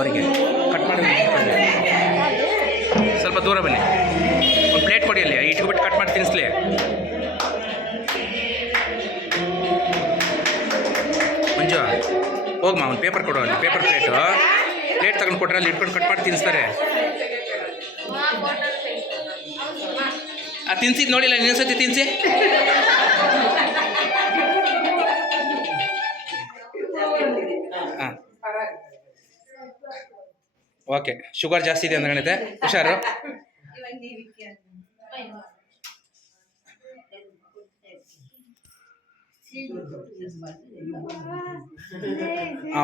ಅವರಿಗೆ ಕಟ್ ಮಾಡಿ ಸ್ವಲ್ಪ ದೂರ ಬನ್ನಿ. ಒಂದು ಪ್ಲೇಟ್ ಕೊಡಿ, ಅಲ್ಲಿ ಇಟ್ಕೊಬಿಟ್ಟು ಕಟ್ ಮಾಡಿ ತಿನ್ನಿಸ್ಲಿ. ಮಂಜು ಹೋಗಮ್ಮ, ಒಂದು ಪೇಪರ್ ಕೊಡು, ಅಲ್ಲಿ ಪೇಪರ್ ಪ್ಲೇಟ್ ತಗೊಂಡು ಕೊಟ್ಟರೆ ಅಲ್ಲಿ ಇಟ್ಕೊಂಡು ಕಟ್ ಮಾಡಿ ತಿನ್ನಿಸ್ತಾರೆ. ತಿನ್ಸಿದ್ದು ನೋಡಿಲ್ಲ, ಇನ್ನೊಂದ್ಸತಿ ತಿನ್ನಿಸಿ. ಹಾಂ ಓಕೆ. ಶುಗರ್ ಜಾಸ್ತಿ ಇದೆ ಅಂದ್ರೆ ಹುಷಾರು.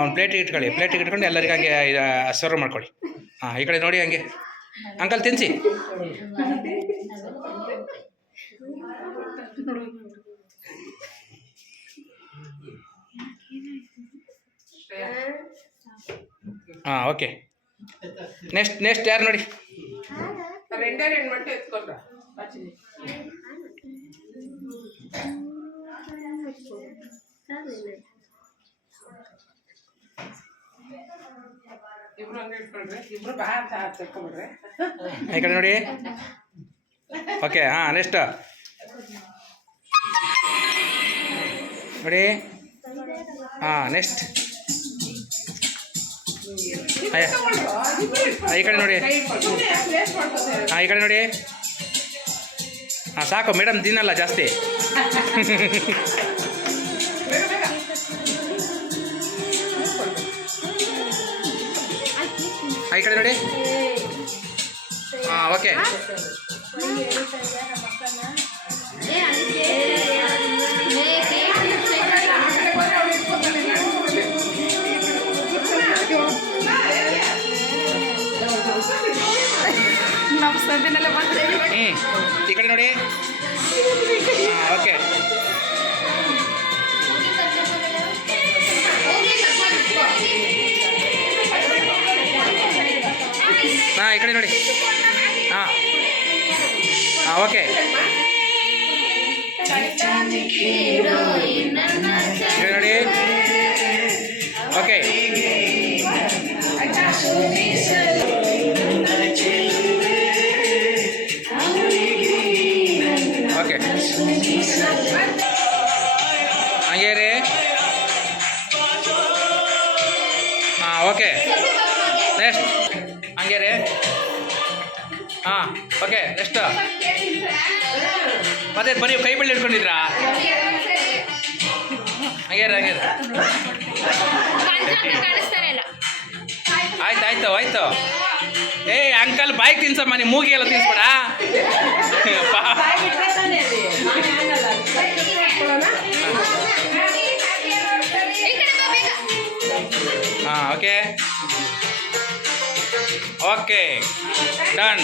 ಒಂದು ಪ್ಲೇಟಿಗೆ ಇಟ್ಕೊಂಡು ಎಲ್ಲರಿಗೂ ಹಂಗೆ ಸರ್ವ್ ಮಾಡ್ಕೊಳ್ಳಿ. ಹಾಂ, ಈ ಕಡೆ ನೋಡಿ, ಹಂಗೆ ಅಂಕಲ್ ತಿನ್ನಿಸಿ. ಹಾಂ ಓಕೆ. ನೆಕ್ಸ್ಟ್ ಯಾರು ನೋಡಿ. ಈ ಕಡೆ ನೋಡಿ. ಓಕೆ. ಹಾಂ, ನೆಕ್ಸ್ಟ್ ನೋಡಿ. ಹಾಂ, ನೆಕ್ಸ್ಟ್ ಈ ಕಡೆ ನೋಡಿ. ಹಾಂ, ಈ ಕಡೆ ನೋಡಿ. ಹಾಂ, ಸಾಕು ಮೇಡಮ್, ತಿನ್ನಲ್ಲ ಜಾಸ್ತಿ. ಈ ಕಡೆ ನೋಡಿ. ಹಾಂ ಓಕೆ. ಈ ಕಡೆ ನೋಡಿ. ಹಾಂ ಓಕೆ. ಹಾಂ, ಈ ಕಡೆ ನೋಡಿ. ಹಾಂ ಹಾಂ ಓಕೆ. ಈ ಕಡೆ ನೋಡಿ. ಓಕೆ. ಓಕೆ, ಹಂಗೆ ರೀ. ಹಾಂ ಓಕೆ. ನೆಕ್ಸ್ಟ್ ಹಂಗೆ ರೀ. ಹಾಂ ಓಕೆ. ನೆಕ್ಸ್ಟ್ ಮತ್ತೆ ಬರೀ ಕೈ ಬಳ್ಳಿ ಇಟ್ಕೊಂಡಿದ್ರಾ? ಹಂಗೆ ರೀ. ಆಯ್ತು. ಅಂಕಲ್ ಬಾಯಿ ತಿನ್ಸಮ್ಮ, ನೀವು ಮೂಗಿಗೆಲ್ಲ ತಿನ್ಸ್ಬೇಡ. ಹಾಂ ಓಕೆ. ಡನ್.